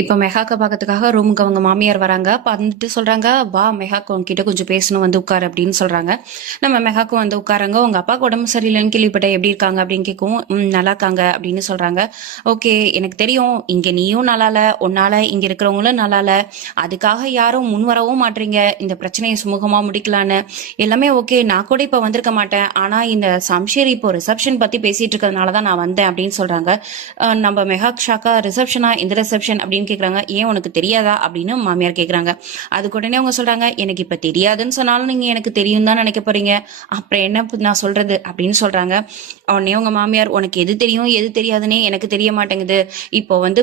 இப்ப மெகாக்க பாக்கறதுக்காக ரூமுக்கு அவங்க மாமியார் வராங்க. வந்துட்டு சொல்றாங்க, "வா மெஹாக்கு உன்கிட்ட கொஞ்சம் பேசணும், வந்து உட்காரு" அப்படின்னு சொல்றாங்க. நம்ம மெஹாக்கும் வந்து உட்காராங்க. "உங்க அப்பாவுக்கு உடம்பு சரியில்லைன்னு கேள்விப்பட்டேன். எப்படி இருக்காங்க?" அப்படின்னு கேட்கவும், நல்லா இருக்காங்க" அப்படின்னு சொல்றாங்க. "ஓகே, எனக்கு தெரியும். இங்க நீயும் நல்லா இல்ல, உன்னால இங்க இருக்கிறவங்களும் நல்லா இல்ல. அதுக்காக யாரும் முன் வரவும் மாட்றீங்க. இந்த பிரச்சனையை சுமூகமா முடிக்கலான்னு. எல்லாமே ஓகே. நான் கூட இப்ப வந்திருக்க மாட்டேன். ஆனா இந்த சம்ஷேர் இப்போ ரிசப்ஷன் பத்தி பேசிட்டு இருக்கிறதுனால தான் நான் வந்தேன்" அப்படின்னு சொல்றாங்க. நம்ம மெஹாக் ஷாக்கா, "ரிசப்ஷனா? இந்த ரிசப்ஷன்?" அப்படின்னு கேக்குறாங்க. "ஏன் உனக்கு தெரியாதா?" அப்படின்னு மாமியார் கேக்குறாங்க. அதுக்கு உடனே அவங்க சொல்றாங்க, "எனக்கு இப்ப தெரியாதுன்னு சொன்னாலும் நீங்க எனக்கு தெரியும் தான் நினைக்க போறீங்க. அப்புறம் என்ன நான் சொல்றது?" அப்படின்னு சொல்றாங்க. உடனே உங்க மாமியார், "உனக்கு எது தெரியும் எது தெரியாதுன்னே எனக்கு தெரிய மாட்டேங்குது. இப்போ வந்து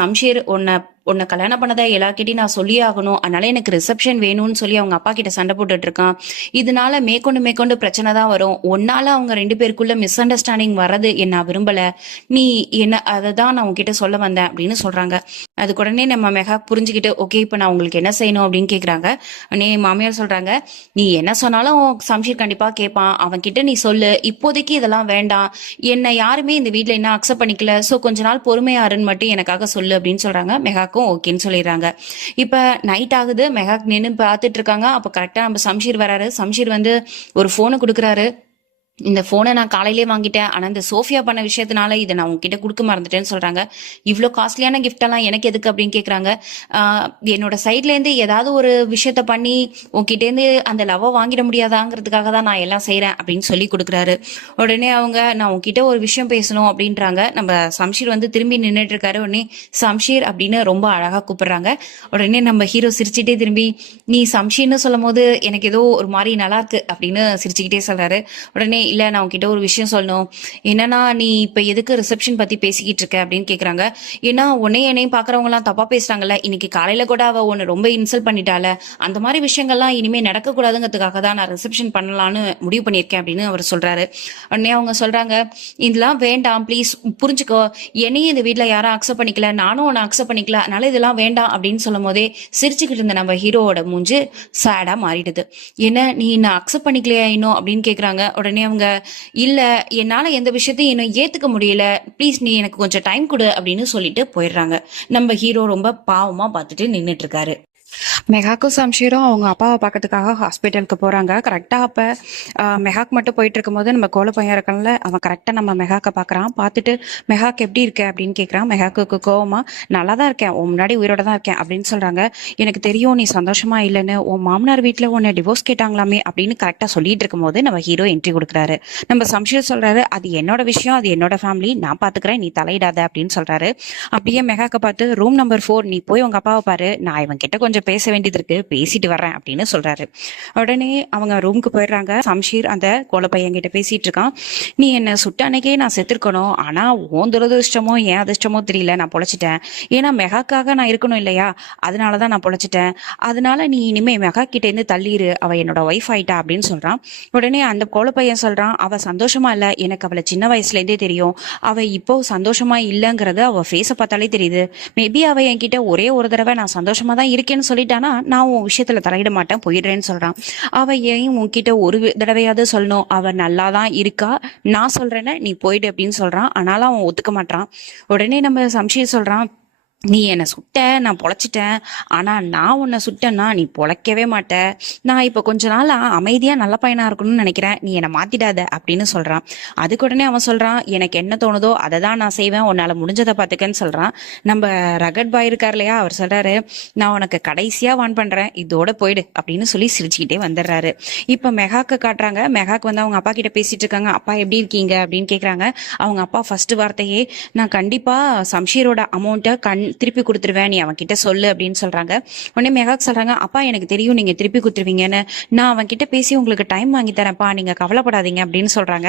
சம்ஷீர் உன்னை உன்னை கல்யாணம் பண்ணதை எல்லார்கிட்டையும் நான் சொல்லியே ஆகணும். அதனால எனக்கு ரிசப்ஷன் வேணும்னு சொல்லி அவங்க அப்பா கிட்ட சண்டை போட்டுட்டு இருக்கான். இதனால மேற்கொண்டு பிரச்சனை தான் வரும். ஒன்னால அவங்க 2 பேருக்குள்ள மிஸ் அண்டர்ஸ்டாண்டிங் வர்றது என்ன விரும்பல. நீ என்ன அதை தான் நான் உங்ககிட்ட சொல்ல வந்தேன்" அப்படின்னு சொல்றாங்க. அதுக்கு உடனே நம்ம மெகா புரிஞ்சுக்கிட்டு, "ஓகே, இப்ப நான் உங்களுக்கு என்ன செய்யணும்?" அப்படின்னு கேக்குறாங்க. உடனே மாமியார் சொல்றாங்க, "நீ என்ன சொன்னாலும் சம்ஷீர் கண்டிப்பா கேட்பான். அவன் கிட்ட நீ சொல்லு, இப்போதைக்கு இதெல்லாம் வேண்டாம். என்ன யாருமே இந்த வீட்ல என்ன அக்செப்ட் பண்ணிக்கல. சோ கொஞ்ச நாள் பொறுமையாருன்னு மட்டும் எனக்காக சொல்லு" அப்படின்னு சொல்றாங்க. மெகாக்கும் ஓகேன்னு சொல்லிடுறாங்க. இப்ப நைட் ஆகுது. மெகாக் நின்னு பாத்துட்டு இருக்காங்க. அப்ப கரெக்டா நம்ம சம்ஷீர் வராரு. சம்ஷீர் வந்து ஒரு போனை கொடுக்குறாரு. "இந்த போனை நான் காலையிலே வாங்கிட்டேன். ஆனா இந்த சோஃபியா பண்ண விஷயத்தினால இதை நான் உங்ககிட்ட கொடுக்க மறந்துட்டேன்னு" சொல்றாங்க. "இவ்வளோ காஸ்ட்லியான கிஃப்ட் எல்லாம் எனக்கு எதுக்கு?" அப்படின்னு கேக்குறாங்க. "என்னோட சைட்ல இருந்து ஏதாவது ஒரு விஷயத்த பண்ணி உங்ககிட்ட இருந்து அந்த லவ்வை வாங்கிட முடியாதாங்கிறதுக்காக தான் நான் எல்லாம் செய்யறேன்" அப்படின்னு சொல்லி கொடுக்குறாரு. உடனே அவங்க, "நான் உங்ககிட்ட ஒரு விஷயம் பேசணும்" அப்படின்றாங்க. நம்ம சம்ஷீர் வந்து திரும்பி நின்றுட்டு இருக்காரு. உடனே "சம்ஷீர்" அப்படின்னு ரொம்ப அழகா கூப்பிடுறாங்க. உடனே நம்ம ஹீரோ சிரிச்சுட்டே திரும்பி, "நீ சம்ஷீர்னு சொல்லும் போது எனக்கு ஏதோ ஒரு மாதிரி நல்லா இருக்கு" அப்படின்னு சிரிச்சுக்கிட்டே சொல்றாரு. உடனே, "இல்ல, நான் உன்கிட்ட ஒரு விஷயம் சொல்லணும். என்னன்னா, நீ இப்ப எதுக்கு ரிசப்ஷன் பத்தி பேசிக்கிட்டு இருக்க?" அப்படின்னு கேக்குறாங்க. "ஏன்னா என்னையும் பாக்குறவங்க எல்லாம் தப்பா பேசுறாங்கல்ல. இன்னைக்கு காலையில கூட அவ உன்னை ரொம்ப இன்சல்ட் பண்ணிட்டால. அந்த மாதிரி விஷயங்கள்லாம் இனிமே நடக்க கூடாதுங்கிறதுக்காக தான் நான் ரிசப்ஷன் பண்ணலான்னு முடிவு பண்ணியிருக்கேன்" அப்படின்னு அவர் சொல்றாரு. உடனே அவங்க சொல்றாங்க, "இதெல்லாம் வேண்டாம், ப்ளீஸ் புரிஞ்சுக்கோ. என்னையும் இந்த வீட்ல யாரும் அக்செப்ட் பண்ணிக்கல, நானும் உன்னை அக்செப்ட் பண்ணிக்கல. அதனால இதெல்லாம் வேண்டாம்" அப்படின்னு சொல்லும் போதே சிரிச்சுக்கிட்டு இருந்த நம்ம ஹீரோவோட மூஞ்சு சேடா மாறிடுது. "என்ன, நீ நான் அக்செப்ட் பண்ணிக்கலையா இன்னும்?" அப்படின்னு கேக்குறாங்க. உடனே அவங்க, "இல்ல, என்னால எந்த விஷயத்தையும் இன்னும் ஏத்துக்க முடியல. ப்ளீஸ் நீ எனக்கு கொஞ்சம் டைம் கொடு" அப்படின்னு சொல்லிட்டு போயிடுறாங்க. நம்ம ஹீரோ ரொம்ப பாவமா பார்த்துட்டு நின்னுட்டு இருக்காரு. மெகாக்கும் சம்ஷீரும் அவங்க அப்பாவை பார்க்கறதுக்காக ஹாஸ்பிட்டலுக்கு போறாங்க. கரெக்டா அப்ப மெகாக் மட்டும் போயிட்டு இருக்கும்போது நம்ம கோல பையன் இருக்கான்ல, அவன் கரெக்டா நம்ம மெகாக்க பாக்குறான். பார்த்துட்டு, "மெகாக் எப்படி இருக்க?" அப்படின்னு கேக்குறான். மெகாக்கு கோவமா, "நல்லா தான் இருக்கேன், உன் முன்னாடி உயிரோட தான் இருக்கேன்" அப்படின்னு சொல்றாங்க. "எனக்கு தெரியும் நீ சந்தோஷமா இல்லைன்னு. உன் மாமனார் வீட்டுல உன்னை டிவோர்ஸ் கேட்டாங்களாமே" அப்படின்னு கரெக்டா சொல்லிட்டு இருக்கும்போது நம்ம ஹீரோ என்ட்ரி கொடுக்குறாரு. நம்ம சம்ஷீர் சொல்றாரு, "அது என்னோட விஷயம், அது என்னோட ஃபேமிலி, நான் பாத்துக்கிறேன், நீ தலையிடாத" அப்படின்னு சொல்றாரு. அப்படியே மெகாக்க பார்த்து, "ரூம் நம்பர் 4 நீ போய் உங்க அப்பாவை பாரு, நான் இவன் கிட்ட கொஞ்சம் பேச வேண்டியது இருக்கு, பேசிட்டு வர்றேன்" அப்படின்னு சொல்றாரு. உடனே அவங்க ரூமுக்கு போயிடுறாங்க. சம்ஷீர் அந்த கோல பையன் கிட்ட பேசிட்டு இருக்கான். "நீ என்ன சுட்ட அன்னைக்கே நான் செத்துருக்கணும். ஆனா உன் துரதிருஷ்டமோ என் அதிர்ஷ்டமோ தெரியல, நான் பொழைச்சிட்டேன். ஏன்னா மெகாக்காக நான் இருக்கணும் இல்லையா, அதனாலதான் நான் பொழைச்சிட்டேன். அதனால நீ இனிமே மெகா கிட்ட இருந்து தள்ளிரு, அவ என்னோட ஒய்ஃப் ஆயிட்டா" அப்படின்னு சொல்றான். உடனே அந்த கோல பையன் சொல்றான், "அவ சந்தோஷமா இல்ல, எனக்கு அவளை சின்ன வயசுல இருந்தே தெரியும். அவ இப்போ சந்தோஷமா இல்லங்கிறது அவ ஃபேஸ பார்த்தாலே தெரியுது. மேபி அவ என்கிட்ட ஒரே ஒரு தடவை நான் சந்தோஷமா தான் இருக்கேன்னு சொல்லிட்டானா நான் உன் விஷயத்துல தலையிட மாட்டேன், போயிடுறேன்னு" சொல்றான். "அவ ஏன் உன்கிட்ட ஒரு தடவையாவது சொல்லணும், அவ நல்லாதான் இருக்கா, நான் சொல்றேன்னு நீ போயிடு" அப்படின்னு சொல்றான். ஆனாலும் அவன் ஒத்துக்க மாட்டான். உடனே நம்ம சம்ஷீர் சொல்றான், "நீ என்னை சுட்ட, நான் பொழைச்சிட்டேன். ஆனா நான் உன்னை சுட்டேன்னா நீ பொழைக்கவே மாட்ட. நான் இப்ப கொஞ்ச நாள் அமைதியா நல்ல பையனா இருக்கணும்னு நினைக்கிறேன், நீ என்னை மாத்திடாத" அப்படின்னு சொல்றான். அதுக்கு உடனே அவன் சொல்றான், "எனக்கு என்ன தோணுதோ அதை தான் நான் செய்வேன், உன்னால முடிஞ்சதை பார்த்துக்கன்னு" சொல்றான். நம்ம ரகட் பாய் இருக்கார் இல்லையா, அவர் சொல்றாரு, "நான் உனக்கு கடைசியா வான் பண்றேன், இதோட போயிடு" அப்படின்னு சொல்லி சிரிச்சுக்கிட்டே வந்துடுறாரு. இப்ப மெகாக்கு காட்டுறாங்க. மெகாக்கு வந்து அவங்க அப்பா கிட்ட பேசிட்டு இருக்காங்க. "அப்பா எப்படி இருக்கீங்க?" அப்படின்னு கேக்குறாங்க. அவங்க அப்பா ஃபர்ஸ்ட் வார்த்தையே, "நான் கண்டிப்பா சம்ஷீரோட அமௌண்ட்டை திருப்பி கொடுத்துருவேன், நீ அவன் கிட்ட சொல்லு" அப்படின்னு சொல்றாங்க. உடனே மெகாக் சொல்றாங்க, "அப்பா எனக்கு தெரியும் நீங்க திருப்பி கொடுத்துருவீங்கன்னு, நான் அவன் கிட்ட பேசி உங்களுக்கு டைம் வாங்கி தரேன்ப்பா, நீங்க கவலைப்படாதீங்க" அப்படின்னு சொல்றாங்க.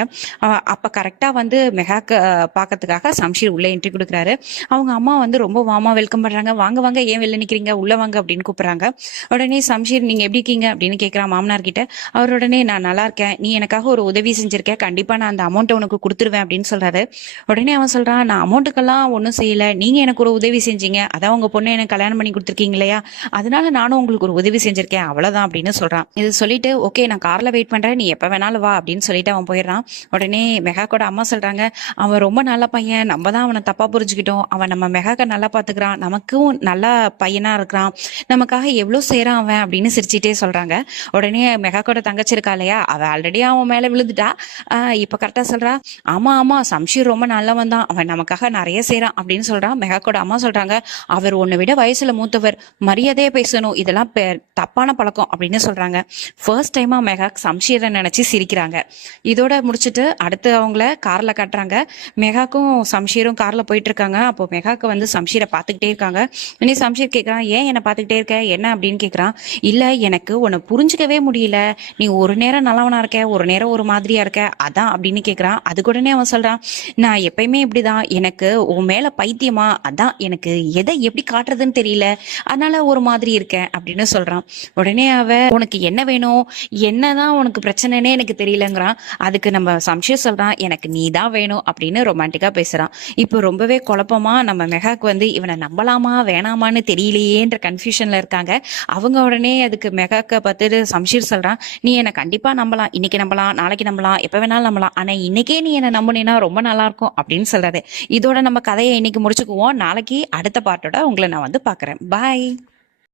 அப்ப கரெக்டா வந்து மெகாக் பாக்கிறதுக்காக சம்ஷீர் உள்ள என்ட்ரி கொடுக்குறாரு. அவங்க அம்மா வந்து ரொம்ப வார்மா வெல்கம் பண்றாங்க. "வாங்க வாங்க, ஏன் வெளில நிக்கிறீங்க, உள்ள வாங்க" அப்படின்னு கூப்பிடுறாங்க. உடனே சம்ஷீர், "நீங்க எப்படி இருக்கீங்க?" அப்படின்னு கேட்கிறான் மாமனார் கிட்ட. அவர் உடனே, "நான் நல்லா இருக்கேன், நீ எனக்காக ஒரு உதவி செஞ்சிருக்க, கண்டிப்பா நான் அந்த அமௌண்ட்டை உனக்கு கொடுத்துருவேன்" அப்படின்னு சொல்றாரு. உடனே அவன் சொல்றான், "நான் அமௌண்ட்டுக்கெல்லாம் ஒன்றும் செய்யல, நீங்க எனக்கு ஒரு உதவி செஞ்சீங்க, அதான் உங்க பொண்ணு எனக்கு கல்யாணம் பண்ணி கொடுத்துருக்கீங்க இல்லையா, அதனால நானும் உங்களுக்கு ஒரு உதவி செஞ்சிருக்கேன், அவ்வளவுதான் அப்படின்னு சொல்றான். இது சொல்லிட்டு ஓகே நான் கார்ல வெயிட் பண்றேன், நீ எப்ப வேணாலும் வா அப்படின்னு சொல்லிட்டு அவன் போயிடுறான். உடனே மெகாக்கோட அம்மா சொல்றாங்க, அவன் ரொம்ப நல்ல பையன், நம்ம தான் அவனை தப்பா புரிஞ்சுக்கிட்டோம், அவன் நம்ம மெகாக்க நல்லா பாத்துக்கிறான், நமக்கும் நல்ல பையனா இருக்கிறான், நமக்காக எவ்வளவு செய்யறான் அவன் அப்படின்னு சிரிச்சுட்டே சொல்றாங்க. உடனே மெகாக்கோட தங்கச்சி இருக்கா இல்லையா, அவ ஆல்ரெடி அவன் மேல விழுந்துட்டா. இப்ப கரெக்டா சொல்றா, ஆமா ஆமா சம்ஷீர் ரொம்ப நல்லவன் தான், அவன் நமக்காக நிறைய செய்யறான் அப்படின்னு சொல்றான். மெகாக்கோட அம்மா சொல்றாங்க, அவர் உன்னை விட வயசுல மூத்தவர், மரியாதையே பேசணும், இதெல்லாம் தப்பான பழக்கம் அப்படின்னு சொல்றாங்க. ஃபர்ஸ்ட் டைமா மெகாக் சம்ஷீரை நினைச்சு சிரிக்கிறாங்க. இதோட முடிச்சுட்டு அடுத்து அவங்கள கார்ல காட்டுறாங்க. மெகாக்கும் சம்ஷீரும் கார்ல போயிட்டு இருக்காங்க. அப்போ மெகாக்கு வந்து சம்ஷீரை பாத்துக்கிட்டே இருக்காங்க. இனி சம்ஷீர் கேட்கறான், ஏன் என்ன பாத்துக்கிட்டே இருக்க, என்ன அப்படின்னு கேட்கறான். இல்ல எனக்கு உன்னை புரிஞ்சுக்கவே முடியல, நீ ஒரு நேரம் நல்லவனா இருக்க, ஒரு நேரம் ஒரு மாதிரியா இருக்க, அதான் அப்படின்னு கேட்கறான். அதுக்கு உடனே அவன் சொல்றான், நான் எப்பயுமே இப்படிதான், எனக்கு உன் மேல பைத்தியமா, அதான் எனக்கு எதை எப்படி காட்டுறதுன்னு தெரியல, அதனால ஒரு மாதிரி இருக்கேன் அப்படின்னு சொல்றான். உடனே அவ, உனக்கு என்ன வேணும், என்னதான் உனக்கு பிரச்சனைனே எனக்கு தெரியலங்கிறான். அதுக்கு நம்ம சம்ஷீர் சொல்றான், எனக்கு நீ தான் வேணும் அப்படின்னு ரொமான்டிக்கா பேசுறான். இப்போ ரொம்பவே குழப்பமா நம்ம மெகாக்கு வந்து இவனை நம்பலாமா வேணாமான்னு தெரியலையேன்ற கன்ஃபியூஷன்ல இருக்காங்க. அவங்க உடனே அதுக்கு மெகாக்க பார்த்துட்டு சம்ஷீர் சொல்றான், நீ என்னை கண்டிப்பா நம்பலாம், இன்னைக்கு நம்பலாம், நாளைக்கு நம்பலாம், எப்ப வேணாலும் நம்பலாம், ஆனா இன்னைக்கே நீ என்ன நம்பினா ரொம்ப நல்லா இருக்கும் அப்படின்னு சொல்றாரு. இதோட நம்ம கதையை இன்னைக்கு முடிச்சுக்குவோம். நாளைக்கு அடுத்த பார்ட்டோட உங்களை நான் வந்து பாக்குறேன். பாய்.